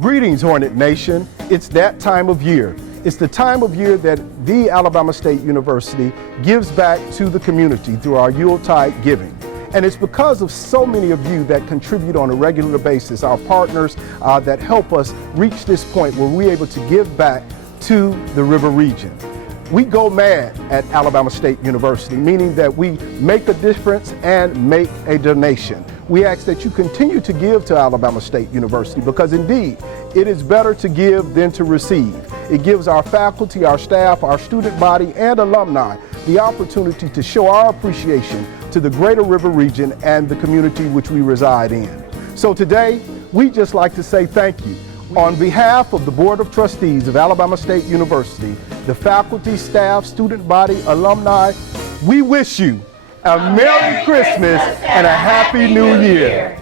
Greetings, Hornet Nation. It's that time of year. It's the time of year that the Alabama State University gives back to the community through our Yuletide giving. And it's because of so many of you that contribute on a regular basis, our partners that help us reach this point where we're able to give back to the river region. We go mad at Alabama State University, meaning that we make a difference and make a donation. We ask that you continue to give to Alabama State University because indeed, it is better to give than to receive. It gives our faculty, our staff, our student body, and alumni the opportunity to show our appreciation to the greater river region and the community which we reside in. So today, we just like to say thank you. On behalf of the Board of Trustees of Alabama State University, the faculty, staff, student body, alumni, we wish you a Merry Christmas and a Happy New Year.